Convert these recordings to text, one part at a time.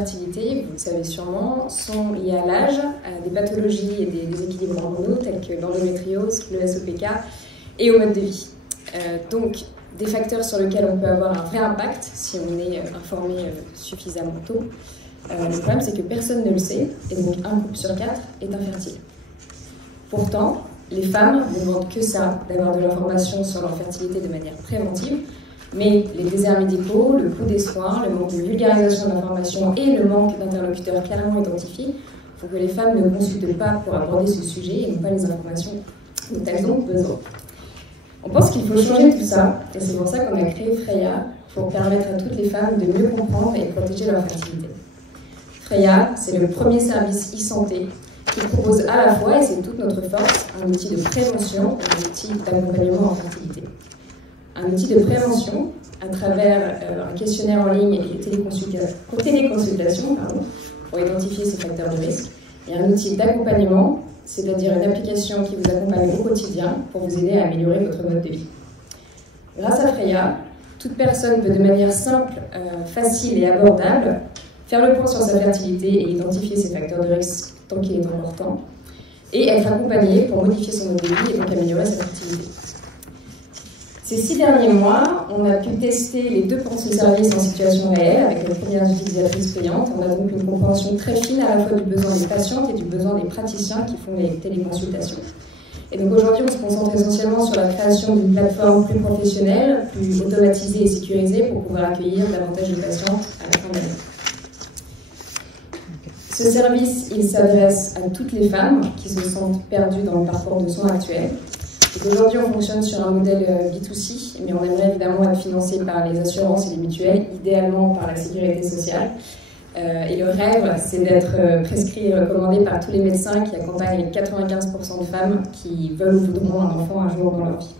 l'infertilité, vous le savez sûrement, sont liées à l'âge, à des pathologies et des déséquilibres hormonaux tels que l'endométriose, le SOPK et au mode de vie. Donc, des facteurs sur lesquels on peut avoir un vrai impact si on est informé suffisamment tôt. Le problème, c'est que personne ne le sait, et donc un couple sur 4 est infertile. Pourtant, les femmes ne demandent que ça, d'avoir de l'information sur leur fertilité de manière préventive, mais les déserts médicaux, le coût des soins, le manque de vulgarisation de l'information et le manque d'interlocuteurs clairement identifiés font que les femmes ne consultent pas pour aborder ce sujet et n'ont pas les informations dont elles ont besoin. On pense qu'il faut changer tout ça, et c'est pour ça qu'on a créé Freya, pour permettre à toutes les femmes de mieux comprendre et protéger leur fertilité. Freya, c'est le premier service e-santé qui propose à la fois, et c'est toute notre force, un outil de prévention et un outil d'accompagnement en fertilité. Un outil de prévention à travers un questionnaire en ligne et des téléconsultations pour identifier ces facteurs de risque, et un outil d'accompagnement, c'est-à-dire une application qui vous accompagne au quotidien pour vous aider à améliorer votre mode de vie. Grâce à Freya, toute personne peut de manière simple, facile et abordable faire le point sur sa fertilité et identifier ses facteurs de risque tant qu'il est encore temps, et être accompagnée pour modifier son mode de vie et donc améliorer sa fertilité. Ces 6 derniers mois, on a pu tester les 2 services en situation réelle avec les premières utilisatrices payantes. On a donc une compréhension très fine à la fois du besoin des patientes et du besoin des praticiens qui font les téléconsultations. Et donc aujourd'hui, on se concentre essentiellement sur la création d'une plateforme plus professionnelle, plus automatisée et sécurisée pour pouvoir accueillir davantage de patientes à la fin de l'année. Ce service, il s'adresse à toutes les femmes qui se sentent perdues dans le parcours de soins actuel. Aujourd'hui, on fonctionne sur un modèle B2C, mais on aimerait évidemment être financé par les assurances et les mutuelles, idéalement par la sécurité sociale. Et le rêve, c'est d'être prescrit et recommandé par tous les médecins qui accompagnent les 95% de femmes qui veulent ou voudront un enfant un jour dans leur vie.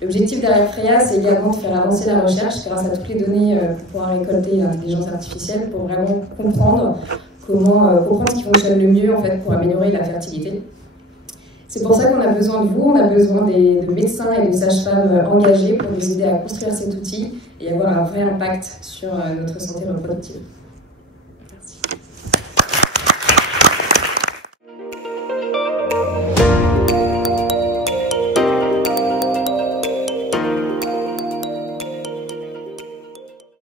L'objectif derrière Freya, c'est également de faire avancer la recherche grâce à toutes les données qu'on pourra récolter l'intelligence artificielle pour vraiment comprendre ce qui fonctionne le mieux en fait, pour améliorer la fertilité. C'est pour ça qu'on a besoin de vous, on a besoin de médecins et de sages-femmes engagés pour nous aider à construire cet outil et avoir un vrai impact sur notre santé reproductive.